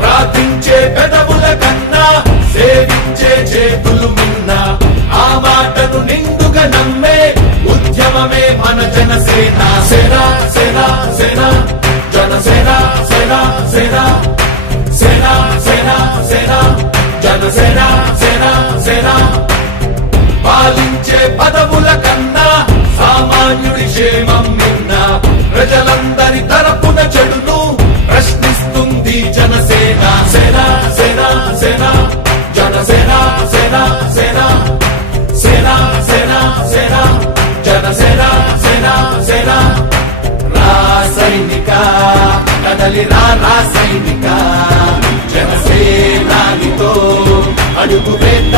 ప్రార్థించే కన్నా సేవించే చేతులు మిన్న. ఆ మాటను నిండుగా నమ్మ జనసేన సేన సేన సేన జనసేన సేన సేన సేన సేన సేన జనసేన సేన సేన. పాలించే పదవుల కన్నా సామాన్యుడి క్షేమం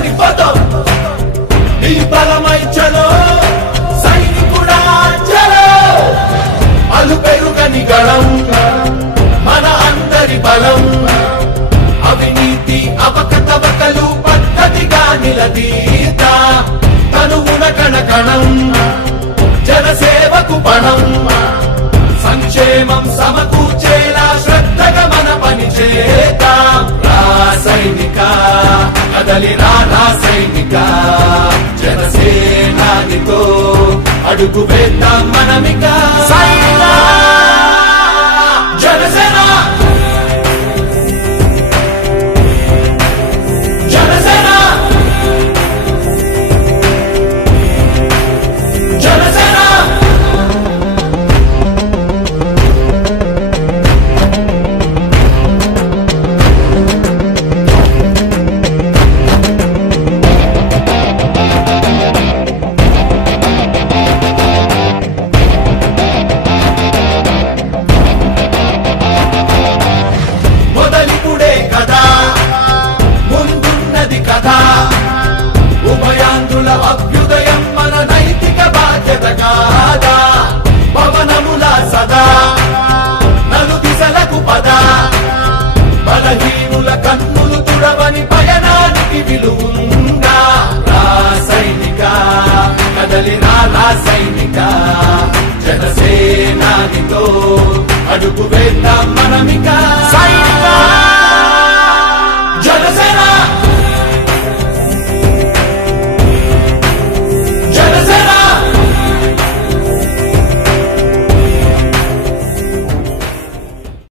సైనిక నీ బలమై చలో సైనికుడా చలో అలు పెరుగని గళం మన అందరి బలం. అవినీతి అవకతవకలు పద్ధతిగా నిలదీత. తనువున కణకణం జనసేవకు పణం. సంక్షేమం సమకూర్చేలా అడుగు వేద్దాం మనమిక. సైనిక సైనికుల కన్నులు తుడవని పయనానికి విలువుందా? రా సైనిక కదలి రా సైనిక. జనసేనానితో అడుగు వేద్దాం మనమిక. సైనిక!